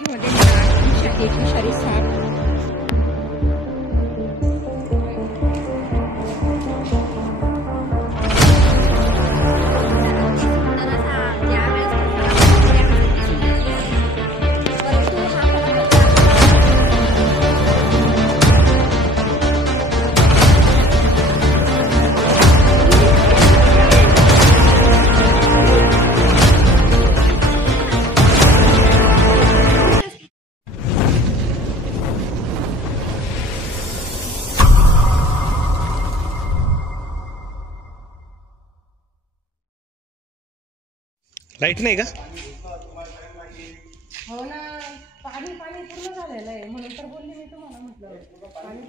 मराठीमध्ये नाग, एक विषारी साप. लाईट नाही का? हो ना, पाणी पाणी पूर्ण झालेलं आहे म्हणून तर बोलले मी तुम्हाला. म्हटलं पाणी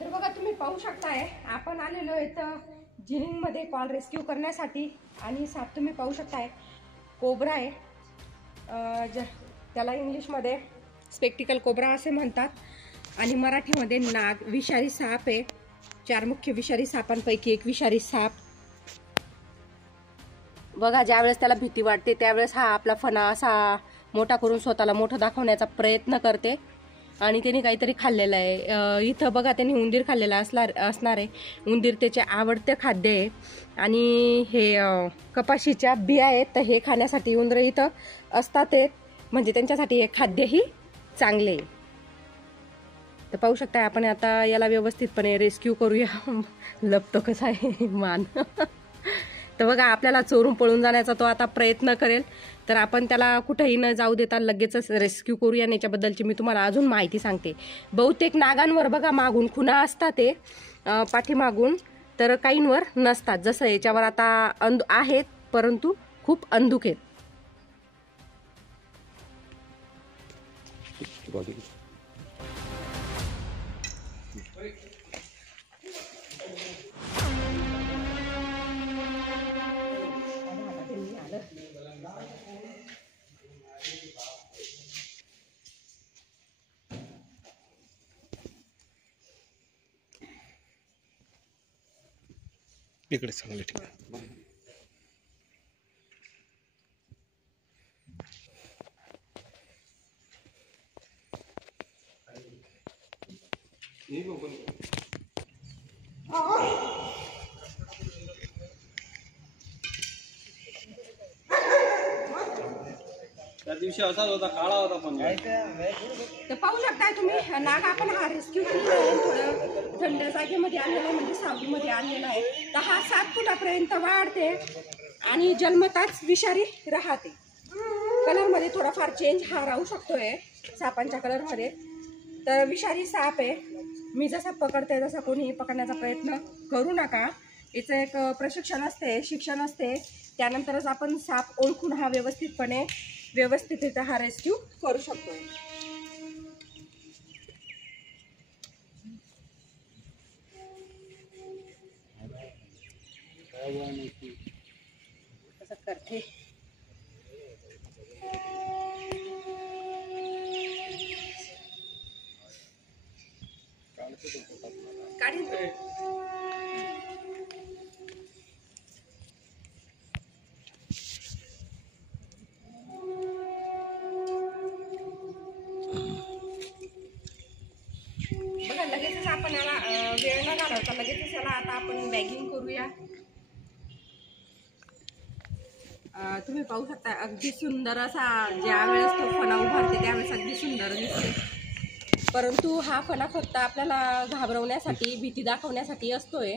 तर बघा, तुम्ही पाहू शकताय आपण आलेलो इथं जिनिंग मध्ये कॉल रेस्क्यू करण्यासाठी. आणि साप तुम्ही पाहू शकताय, कोब्रा आहे. त्याला इंग्लिशमध्ये स्पेक्टिकल कोब्रा असे म्हणतात आणि मराठीमध्ये नाग, विषारी साप आहे. 4 मुख्य विषारी सापांपैकी एक विषारी साप. बघा, ज्यावेळेस त्याला भीती वाटते त्यावेळेस हा आपला फणा असा मोठा करून स्वतःला मोठं दाखवण्याचा प्रयत्न करते. आणि त्याने काहीतरी खाल्लेलं आहे. इथं बघा, त्यांनी उंदीर खाल्लेला असणार आहे. उंदीर त्याचे आवडते खाद्य आहे. आणि हे कपाशीच्या बिया आहेत, तर हे खाण्यासाठी उंदर इथं असतात. म्हणजे त्यांच्यासाठी हे खाद्यही चांगले आहे. तर पाहू शकता आपण आता याला व्यवस्थितपणे रेस्क्यू करूया. लपतो कसा आहे मान. तर बघा, आपल्याला चोरून पळून जाण्याचा तो आता प्रयत्न करेल. तर आपण त्याला कुठेही न जाऊ देता लगेचच रेस्क्यू करूया. आणि याच्याबद्दलची मी तुम्हाला अजून माहिती सांगते. बहुतेक नागांवर बघा मागून खुणा असतात, ते पाठीमागून, तर काहींवर नसतात. जसं याच्यावर आता आहेत, परंतु खूप अंधुक आहेत. इकडे चांगले ठिकाण. त्या दिवशी असाच होता, काळा होता पण. तर पाहू शकताय तुम्ही, नाग आपण हा रेस्क्यू थोडं थंड जागेमध्ये आणलेला, म्हणजे सावलीमध्ये आणलेला आहे. तर हा 7 फुटापर्यंत वाढते आणि जन्मताच विषारी राहते. कलरमध्ये थोडाफार चेंज हा राहू शकतोय सापांच्या कलरमध्ये. तर विषारी साप आहे. मी जसा पकडते तसा कोणी पकडण्याचा प्रयत्न करू नका. याचं एक प्रशिक्षण असते, शिक्षण असते. त्यानंतरच आपण साप ओळखून हा व्यवस्थितरित्या हा रेस्क्यू करू शकतो. कसं करते काढीन. बघा, लगेचच आपण याला वेळ न घालवता लगेचच याला आता आपण बॅगिंग करूया. तुम्ही पाहू शकता, अगदी सुंदर असा ज्या वेळेस तो फणा उभारते त्यावेळेस अगदी सुंदर दिसते. परंतु हा फणा फक्त आपल्याला घाबरवण्यासाठी, भीती दाखवण्यासाठी असतोय.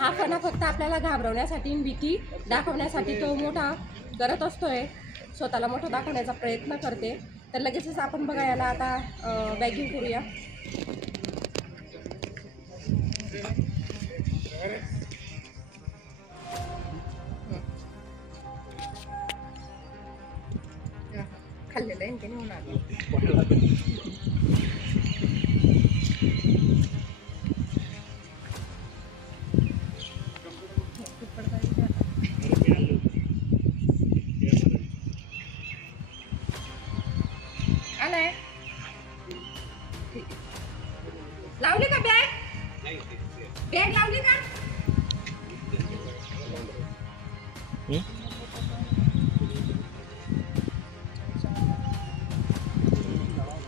हा फणा फक्त आपल्याला घाबरवण्यासाठी, भीती दाखवण्यासाठी तो मोठा करत असतोय. स्वतःला मोठं दाखवण्याचा प्रयत्न करते. तर लगेचच आपण बघा याला आता बॅगिंग करूया. खाल्लेलं आहे त्याने होणार. आलाय लावली का बॅग? बॅग लावली का?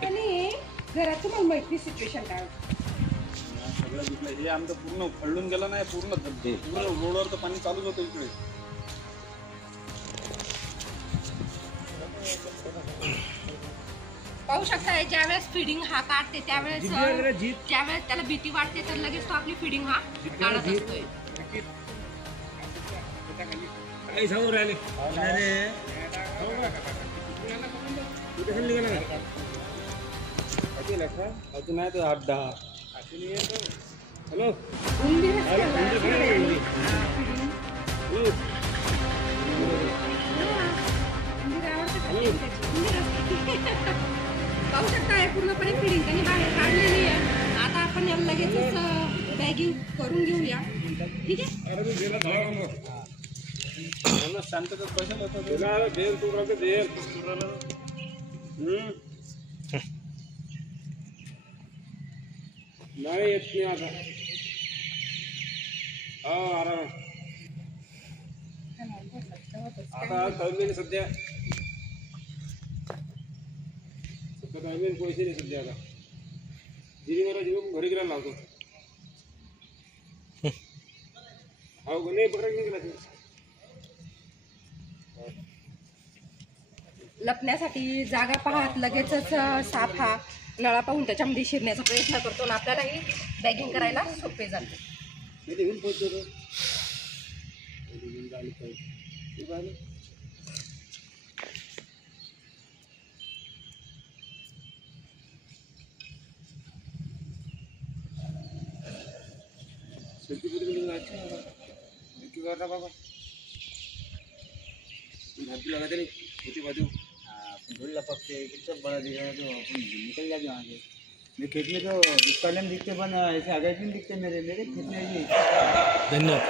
आणि घरात तुम्हाला माहिती सिच्युएशन काय होती? सगळं तिथलं हे आमचं पूर्ण खळून गेलं नाही, पूर्ण रोडवर तर पाणी चालूच होतं इकडे. पाहू शकता ज्यावेळेस फिडिंग हा काढते त्यावेळेस ज्यावेळेस त्याला भीती वाटते तर लगेच तो आपली फिडिंग हा काढत असतोय. नाही तर 8-10. हॅलो उंदीर पाहू शकता पूर्णपणे फिडिंग त्यांनी बाहेर काढलेली आहे. आता आपण याला लगेचच बॅगिंग करून घेऊया. ठीक आहे. शांतता कशाला नाही येत नाही आता. आराम आता कळले सध्या पैसे नाही सध्या. आता दिदीवर जीव घरी गेला लावतो. हो नाही पकडा गेला. लपण्यासाठी जागा पाहत लगेचच साप हा नळा पाहून त्याच्यामध्ये शिरण्याचा प्रयत्न करतो आणि आपल्यालाही बॅगिंग करायला सोपे जाते. बाबा लगा नहीं धूल लपकते कितना बड़ा दिख रहा है, तो अपन निकल जाते वहाँ से. मेरे खेत में तो डिस्काउंट में दिखते पण ऐसे आगायत में दिखते मेरे खेत में. धन्यवाद.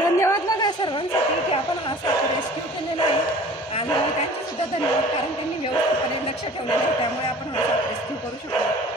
धन्यवाद बघा सर्वांसाठी की आपण हा साप रेस्क्यू केलेला आहे आणि त्यांचे सुद्धा धन्यवाद कारण त्यांनी व्यवस्थितपणे लक्ष ठेवलेलं आहे त्यामुळे आपण हा साप रेस्क्यू करू शकतो.